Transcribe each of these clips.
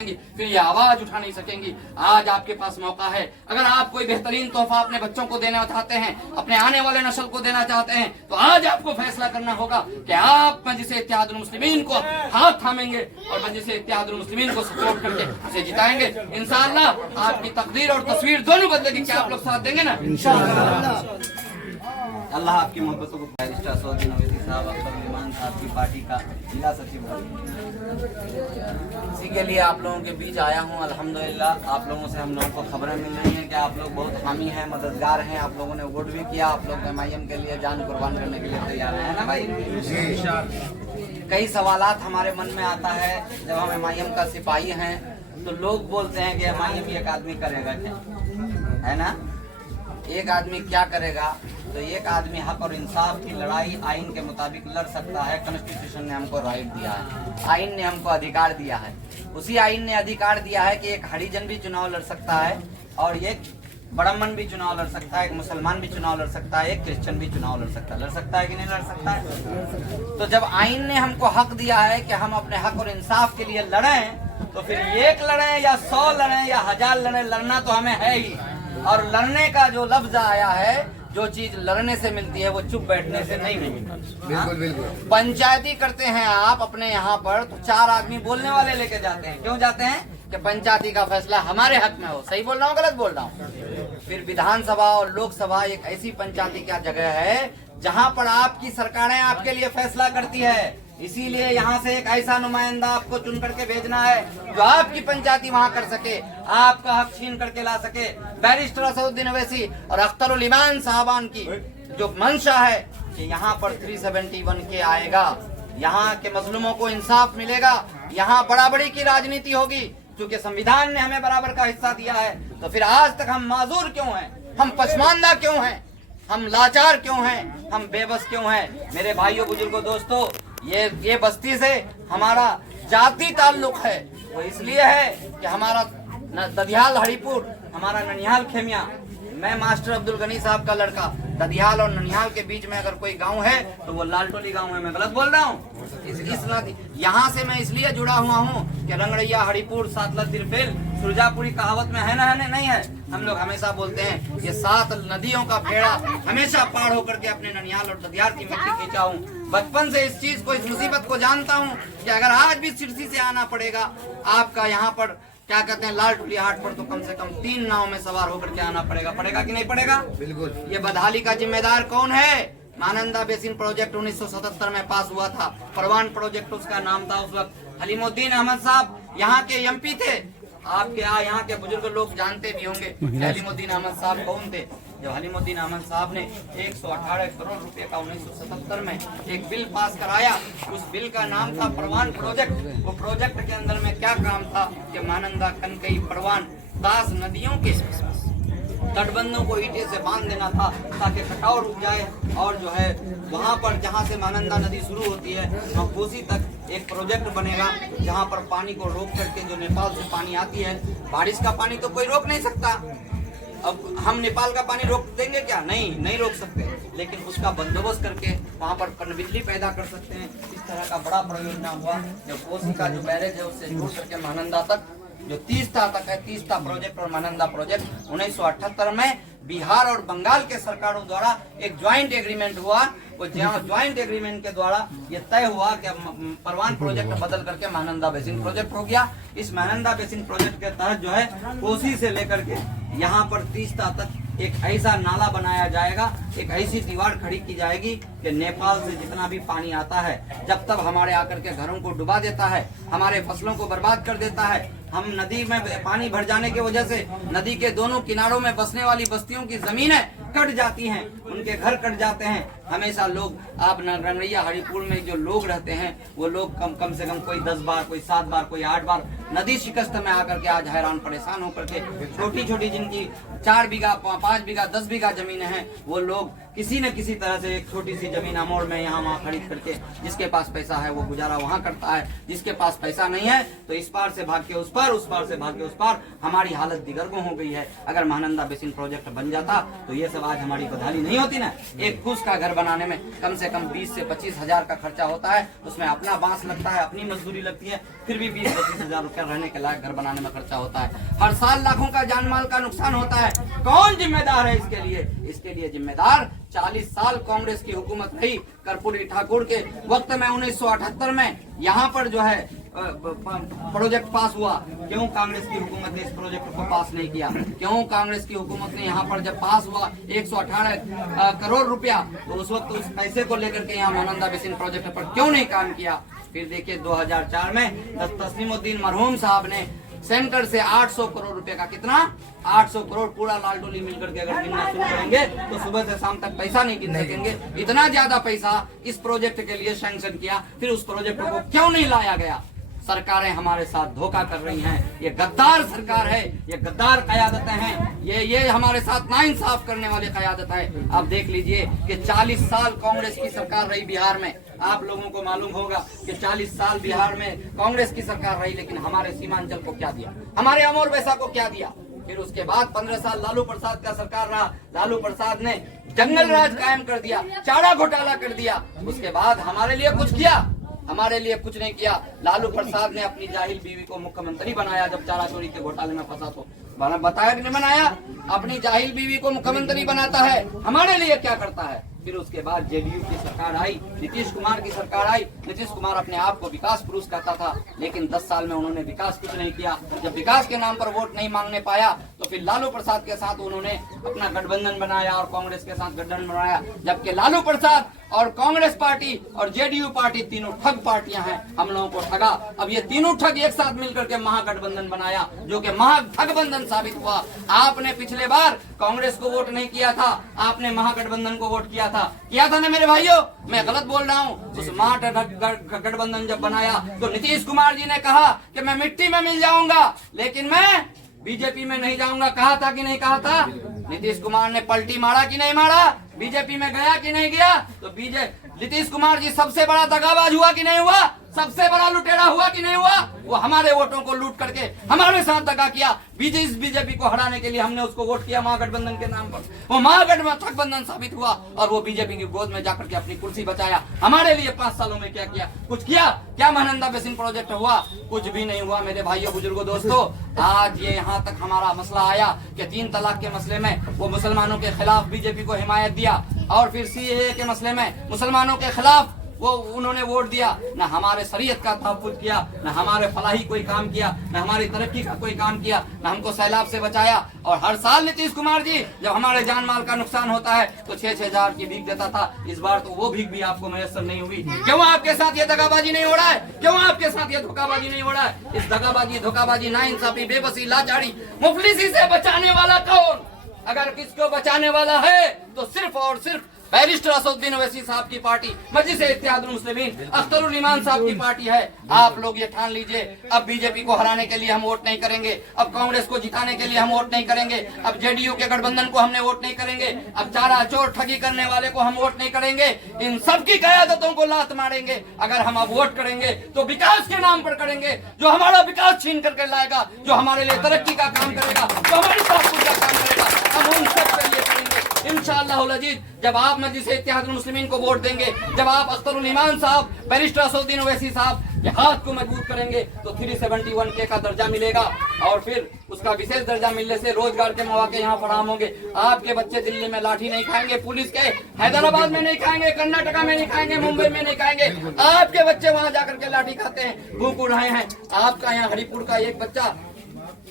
फिर ये आवाज उठा नहीं सकेंगी। आज आपके पास मौका है, अगर आप कोई बेहतरीन तोहफा अपने बच्चों को देना चाहते हैं, अपने आने वाले नस्ल को देना चाहते हैं, तो आज आपको फैसला करना होगा कि आप मजलिस इत्तेहादुल मुस्लिमीन को हाथ थामेंगे और मजलिस इत्तेहादुल मुस्लिमीन को सपोर्ट करके उसे जिताएंगे। इंशाअल्लाह आपकी तकदीर और तस्वीर दोनों बदलेगी। क्या आप लोग साथ देंगे ना? इंशाअल्लाह। अल्लाह आपकी मोहब्बतों को बैरिस्टर सऊदी नवेदी साहब अख्तर मेहमान साहब की पार्टी का जिला सचिव इसी के लिए आप लोगों के बीच आया हूँ। अल्हम्दुलिल्लाह आप लोगों से हम लोगों को खबरें मिल रही हैं कि आप लोग बहुत हामी हैं, मददगार हैं। आप लोगों ने वोट भी किया, आप लोग MIM के लिए जान कुर्बान करने के लिए तैयार हैं ना भाई? कई सवालात हमारे मन में आता है जब हम MIM का सिपाही हैं तो लोग बोलते हैं कि MIM एक आदमी करेगा क्या, है ना? एक आदमी क्या करेगा? तो एक आदमी हक और इंसाफ की लड़ाई आइन के मुताबिक लड़ सकता है। कॉन्स्टिट्यूशन ने हमको राइट दिया है, आइन ने हमको अधिकार दिया है। उसी आइन ने अधिकार दिया है कि एक हरिजन भी चुनाव लड़ सकता है और एक ब्राह्मण भी चुनाव लड़ सकता है, एक मुसलमान भी चुनाव लड़ सकता है, एक क्रिश्चियन भी चुनाव लड़ सकता है। लड़ सकता है कि नहीं लड़ सकता है? तो जब आइन ने हमको हक दिया है कि हम अपने हक और इंसाफ के लिए लड़ें, तो फिर एक लड़ें या 100 लड़ें या 1000 लड़ें, लड़ना तो हमें है ही। और लड़ने का जो लफ्ज आया है, जो चीज लड़ने से मिलती है वो चुप बैठने से नहीं मिलती। बिल्कुल बिल्कुल। पंचायती करते हैं आप अपने यहाँ पर तो 4 आदमी बोलने वाले लेके जाते हैं। क्यों जाते हैं? कि पंचायती का फैसला हमारे हक में हो। सही बोल रहा हूँ गलत बोल रहा हूँ? फिर विधानसभा और लोकसभा एक ऐसी पंचायती क्या जगह है जहाँ पर आपकी सरकारें आपके लिए फैसला करती है। इसीलिए यहाँ से एक ऐसा नुमाइंदा आपको चुन करके भेजना है जो आपकी पंचायती वहाँ कर सके, आपका हक छीन करके ला सके। बैरिस्टर असदुद्दीन ओवैसी और अख्तरुल ईमान साहबान की जो मंशा है कि यहाँ पर 371 के आएगा, यहाँ के मजलूमों को इंसाफ मिलेगा, यहाँ बराबरी की राजनीति होगी। क्योंकि संविधान ने हमें बराबर का हिस्सा दिया है, तो फिर आज तक हम माजूर क्यों हैं? हम पसमानदा क्यों हैं? हम लाचार क्यों हैं? हम बेबस क्यों हैं? मेरे भाइयों बुजुर्गों दोस्तों, ये बस्ती से हमारा जाति ताल्लुक है। वो इसलिए है कि हमारा ददियाल हरिपुर, हमारा ननिहाल खेमिया, मैं मास्टर अब्दुल गनी साहब का लड़का। ददियाल और ननिहाल के बीच में अगर कोई गांव है तो वो लालटोली गांव है। मैं गलत बोल रहा हूँ? यहाँ से मैं इसलिए जुड़ा हुआ हूँ कि रंगड़ैया, हरिपुर, सातला, तिरफेल, सुरजापुरी कहावत में है ना, है नहीं है? हम लोग हमेशा बोलते हैं ये 7 नदियों का फेड़ा हमेशा पार होकर के अपने ननिहाल और ददियाल की मिट्टी खींचा हूँ। बचपन से इस चीज को, इस मुसीबत को जानता हूँ कि अगर आज भी सिरसी से आना पड़ेगा आपका यहाँ पर क्या कहते हैं लालटोली हाट पर, तो कम से कम 3 नाव में सवार होकर के आना पड़ेगा। पड़ेगा कि नहीं पड़ेगा? बिल्कुल। ये बदहाली का जिम्मेदार कौन है? मानंदा बेसिन प्रोजेक्ट 1977 में पास हुआ था। परवान प्रोजेक्ट उसका नाम था। उस वक्त हलीमुद्दीन अहमद साहब यहाँ के MP थे। आपके यहाँ के बुजुर्ग लोग जानते भी होंगे हलीमुद्दीन अहमद साहब कौन थे। जब हलीमुद्दीन अहमद साहब ने 118 करोड़ रुपए का 1977 में एक बिल पास कराया, उस बिल का नाम था परवान प्रोजेक्ट। वो प्रोजेक्ट के अंदर में क्या काम था कि मानंदा, कनकई, परवान, 10 नदियों के तटबंधों को ईंटे से बांध देना था ताकि कटाव रुक जाए। और जो है वहाँ पर जहाँ से मानंदा नदी शुरू होती है वहाँ कोसी तक एक प्रोजेक्ट बनेगा जहाँ पर पानी को रोक करके, जो नेपाल से पानी आती है, बारिश का पानी तो कोई रोक नहीं सकता। अब हम नेपाल का पानी रोक देंगे क्या? नहीं रोक सकते, लेकिन उसका बंदोबस्त करके वहाँ पर पनबिजली पैदा कर सकते हैं। इस तरह का बड़ा परियोजना हुआ। जो कोसी का जो बैरेज है उससे जुड़ करके मानंदा तक जो 30ता तक है, 30ता प्रोजेक्ट और मानंदा प्रोजेक्ट 1978 में बिहार और बंगाल के सरकारों द्वारा एक ज्वाइंट एग्रीमेंट हुआ। वो ज्वाइंट एग्रीमेंट के द्वारा ये तय हुआ कि परवान प्रोजेक्ट बदल करके मानंदा बेसिन प्रोजेक्ट हो गया। इस मानंदा बेसिन प्रोजेक्ट के तहत जो है कोसी से लेकर के यहाँ पर 30ता तक एक ऐसा नाला बनाया जाएगा, एक ऐसी दीवार खड़ी की जाएगी कि नेपाल से जितना भी पानी आता है जब तक हमारे आकर के घरों को डुबा देता है, हमारे फसलों को बर्बाद कर देता है। हम नदी में पानी भर जाने की वजह से नदी के दोनों किनारों में बसने वाली बस्तियों की जमीनें कट जाती हैं, उनके घर कट जाते हैं। हमेशा लोग, आप रंगड़ैया हरिपुर में जो लोग रहते हैं वो लोग कम से कम कोई 10 बार, कोई 7 बार, कोई 8 बार नदी शिकस्त में आकर के आज हैरान परेशान होकर के छोटी छोटी जिनकी 4 बीघा, 5 बीघा, 10 बीघा जमीनें हैं, वो लोग लोग किसी न किसी तरह से एक छोटी सी जमीन अमोड़ में यहाँ वहाँ खरीद करके, जिसके पास पैसा है वो गुजारा वहाँ करता है, जिसके पास पैसा नहीं है तो इस पार से भाग के उस पार, उस पार से भाग के उस पार। हमारी हालत दिगरगों हो गई है। अगर महानंदा बेसिन प्रोजेक्ट बन जाता तो ये सब आज हमारी बदहाली नहीं होती ना। एक फूस का घर बनाने में कम से कम 20 से 25 हजार का खर्चा होता है, उसमें अपना बांस लगता है, अपनी मजदूरी लगती है, फिर भी 20-25 हजार रुपया रहने के लायक घर बनाने में खर्चा होता है। हर साल लाखों का जान माल का नुकसान होता है। कौन जिम्मेदार है इसके लिए? इसके लिए जिम्मेदार 40 साल कांग्रेस की हुकूमत रही कर्पूरी ठाकुर के वक्त में 1978 में यहाँ पर जो है प्रोजेक्ट पास हुआ। क्यों कांग्रेस की हुकूमत ने इस प्रोजेक्ट को पास नहीं किया? क्यों कांग्रेस की हुकूमत ने यहाँ पर जब पास हुआ 118 करोड़ रुपया, तो उस वक्त उस पैसे को लेकर के यहाँ महानंदा बेसिन प्रोजेक्ट पर क्यों नहीं काम किया? फिर देखिए 2004 में तस्लीमुद्दीन मरहूम साहब ने सेंटर से 800 करोड़ रुपए का, कितना 800 करोड़ पूरा लाल डोली मिलकर के अगर गिनना शुरू करेंगे तो सुबह से शाम तक पैसा नहीं गिन सकेंगे। इतना ज्यादा पैसा इस प्रोजेक्ट के लिए सैंक्शन किया, फिर उस प्रोजेक्ट को क्यों नहीं लाया गया? सरकारें हमारे साथ धोखा कर रही हैं। ये गद्दार सरकार है, ये गद्दार क़यादतें हैं, ये हमारे साथ नाइंसाफ करने वाली क़यादत है। आप देख लीजिए कि 40 साल कांग्रेस की सरकार रही बिहार में। आप लोगों को मालूम होगा कि 40 साल बिहार में कांग्रेस की सरकार रही, लेकिन हमारे सीमांचल को क्या दिया? हमारे अमोर वैसा को क्या दिया? फिर उसके बाद 15 साल लालू प्रसाद का सरकार रहा। लालू प्रसाद ने जंगल राज कायम कर दिया, चारा घोटाला कर दिया। उसके बाद हमारे लिए कुछ किया? हमारे लिए कुछ नहीं किया। लालू प्रसाद ने अपनी जाहिल बीवी को मुख्यमंत्री बनाया जब चारा चोरी के घोटाले में फंसा, तो बताया कि नहीं बनाया? अपनी जाहिल बीवी को मुख्यमंत्री बनाता है, हमारे लिए क्या करता है? फिर उसके बाद जेडीयू की सरकार आई, नीतीश कुमार की सरकार आई। नीतीश कुमार अपने आप को विकास पुरुष कहता था, लेकिन 10 साल में उन्होंने विकास कुछ नहीं किया। जब विकास के नाम पर वोट नहीं मांगने पाया तो फिर लालू प्रसाद के साथ उन्होंने अपना गठबंधन बनाया और कांग्रेस के साथ गठबंधन बनाया। जबकि लालू प्रसाद और कांग्रेस पार्टी और जेडीयू पार्टी तीनों ठग पार्टियां हैं, हम लोगों को ठगा। अब ये तीनों ठग एक साथ मिलकर के महागठबंधन बनाया, जो कि महाठगबंधन साबित हुआ। आपने पिछले बार कांग्रेस को वोट नहीं किया था, आपने महागठबंधन को वोट किया था ना मेरे भाइयों? मैं गलत बोल रहा हूँ? उस महागठबंधन जब बनाया तो नीतीश कुमार जी ने कहा कि मैं मिट्टी में मिल जाऊंगा, लेकिन मैं बीजेपी में नहीं जाऊंगा। कहा था कि नहीं कहा था? नीतीश कुमार ने पलटी मारा कि नहीं मारा? बीजेपी में गया कि नहीं गया? तो नीतीश कुमार जी सबसे बड़ा दगाबाज हुआ कि नहीं हुआ? सबसे बड़ा लुटेरा हुआ कि नहीं हुआ? वो हमारे वोटों को लूट करके हमारे साथ दगा किया। बीजेपी को हराने के लिए हमने उसको वोट किया महागठबंधन के नाम पर। वो महागठबंधन साबित हुआ और वो बीजेपी की गोद में जाकर के अपनी कुर्सी बचाया। हमारे लिए 5 सालों में क्या किया? कुछ किया क्या? महानंदा बेसिन प्रोजेक्ट हुआ? कुछ भी नहीं हुआ मेरे भाइयों बुजुर्गों दोस्तों। आज ये यहाँ तक हमारा मसला आया कि 3 तलाक के मसले में वो मुसलमानों के खिलाफ बीजेपी को हिमायत दिया, और फिर सीएए के मसले में मुसलमानों के खिलाफ वो उन्होंने वोट दिया। न हमारे शरीयत का तहफ्फुज़ किया, न हमारे फलाही कोई काम किया, न हमारी तरक्की का कोई काम किया, न हमको सैलाब से बचाया। और हर साल नीतीश कुमार जी जब हमारे जान माल का नुकसान होता है तो 6-6 हजार की भीख देता था। इस बार तो वो भीख भी आपको मैसर नहीं हुई। क्यों आपके साथ ये दगाबाजी नहीं हो रहा है? क्यों आपके साथ ये धोखाबाजी नहीं हो रहा है? इस दगाबाजी, धोखाबाजी, नाइंसाफी, बेबसी, लाचारी, मुफलिसी से बचाने वाला कौन? अगर किसको बचाने वाला है तो सिर्फ और सिर्फ बैरिस्टर असदुद्दीन ओवैसी साहब की पार्टी, मजलिस इत्तेहादुल मुस्लिमीन, अख्तरुल ईमान साहब की पार्टी है। आप लोग ये ठान लीजिए, अब बीजेपी को हराने के लिए हम वोट नहीं करेंगे, अब कांग्रेस को जिताने के लिए हम वोट नहीं करेंगे, अब जेडीयू के गठबंधन को हमने वोट नहीं करेंगे, अब चारा चोर ठगी करने वाले को हम वोट नहीं करेंगे। इन सबकी क़यादतों को लात मारेंगे। अगर हम अब वोट करेंगे तो विकास के नाम पर करेंगे, जो हमारा विकास छीन करके लाएगा, जो हमारे लिए तरक्की का काम करेगा, जो हमारी तहफ़्फ़ुज़ का काम करेगा, हम उन सब के लिए करेंगे इंशाअल्लाह अज़ीज़। जब आप मजलिस इत्तेहादुल मुस्लिमीन को वोट देंगे, जब आप अख्तरुल ईमान साहब, बैरिस्टर असदुद्दीन ओवैसी साहब के हाथ को मजबूत करेंगे तो 371K का दर्जा मिलेगा, और फिर उसका विशेष दर्जा मिलने से रोजगार के मौके यहाँ फराहम होंगे। आपके बच्चे दिल्ली में लाठी नहीं खाएंगे पुलिस के, हैदराबाद में नहीं खाएंगे, कर्नाटका में नहीं खाएंगे, मुंबई में नहीं खाएंगे। आपके बच्चे वहाँ जाकर के लाठी खाते हैं, भूख उड़ रहे हैं। आपका यहाँ हरिपुर का एक बच्चा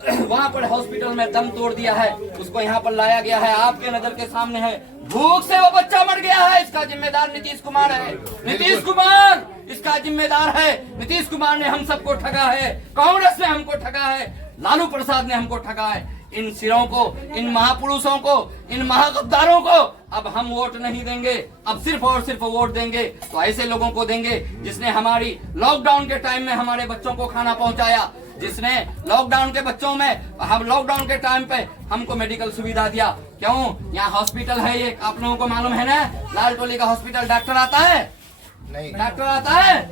वहाँ पर हॉस्पिटल में दम तोड़ दिया है, उसको यहाँ पर लाया गया है, आपके नजर के सामने है। भूख से वो बच्चा मर गया है, इसका जिम्मेदार नीतीश कुमार है। नीतीश कुमार इसका जिम्मेदार है। नीतीश कुमार ने हम सबको ठगा है, कांग्रेस ने हमको ठगा है, लालू प्रसाद ने हमको ठगा है। इन सिरों को, इन महापुरुषों को, इन महागद्दारों को अब हम वोट नहीं देंगे। अब सिर्फ और सिर्फ वोट देंगे तो ऐसे लोगों को देंगे जिसने हमारी लॉकडाउन के टाइम में हमारे बच्चों को खाना पहुंचाया, जिसने लॉकडाउन के बच्चों में, हम लॉकडाउन के टाइम पे हमको मेडिकल सुविधा दिया। क्यों? यहाँ हॉस्पिटल है, ये आप लोगों को मालूम है ना, लाल टोली का हॉस्पिटल। डॉक्टर आता है? नहीं। डॉक्टर आता है?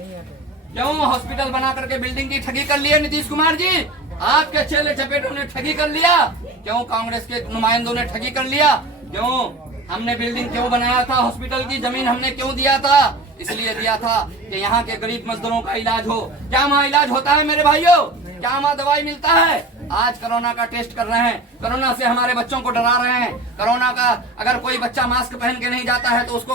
क्यों? हॉस्पिटल बना करके बिल्डिंग की ठगी कर लिए नीतीश कुमार जी। आपके चेले चपेटों ने ठगी कर लिया। क्यों? कांग्रेस के नुमाइंदों ने ठगी कर लिया। क्यों? हमने बिल्डिंग क्यों बनाया था? हॉस्पिटल की जमीन हमने क्यों दिया था? इसलिए दिया था कि यहाँ के गरीब मजदूरों का इलाज हो। क्या वहाँ इलाज होता है मेरे भाइयों? क्या वहाँ दवाई मिलता है? आज कोरोना का टेस्ट कर रहे हैं, कोरोना से हमारे बच्चों को डरा रहे हैं। कोरोना का अगर कोई बच्चा मास्क पहन के नहीं जाता है तो उसको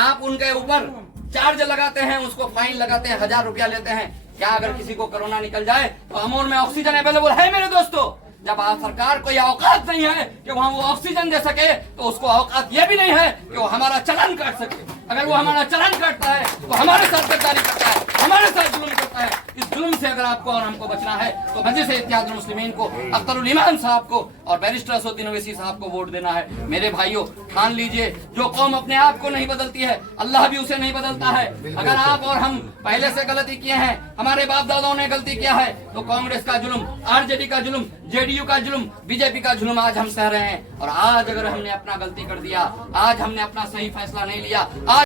आप उनके ऊपर चार्ज लगाते हैं, उसको फाइन लगाते हैं, 1000 रुपया लेते हैं। क्या अगर किसी को कोरोना निकल जाए तो अमोन में ऑक्सीजन अवेलेबल है मेरे दोस्तों? जब आप सरकार को यह औकात नहीं है कि वहाँ वो ऑक्सीजन दे सके, तो उसको औकात ये भी नहीं है कि वो हमारा चालान काट सके। अगर वो हमारा चालान काटता है तो हमारे साथ गद्दारी करता है, हमारे साथ जुल्म करता है। इस जुल्म से अगर आपको और हमको बचना है तो मजलिस इत्तेहादुल मुस्लिमीन को, अख्तरुल ईमान साहब को और बैरिस्टर असदुद्दीन ओवैसी साहब को वोट देना है। मेरे भाइयों, ठान लीजिए, जो कौम अपने आप को नहीं बदलती है, अल्लाह भी उसे नहीं बदलता है। अगर आप और हम पहले से गलती किए हैं, हमारे बाप दादाओं ने गलती किया है, तो कांग्रेस का जुल्म, आरजेडी का जुल्म, जेडीयू का जुल्म, बीजेपी का जुल्म आज हम सह रहे हैं। और आज अगर हमने अपना गलती कर दिया, आज हमने अपना सही फैसला नहीं लिया, आज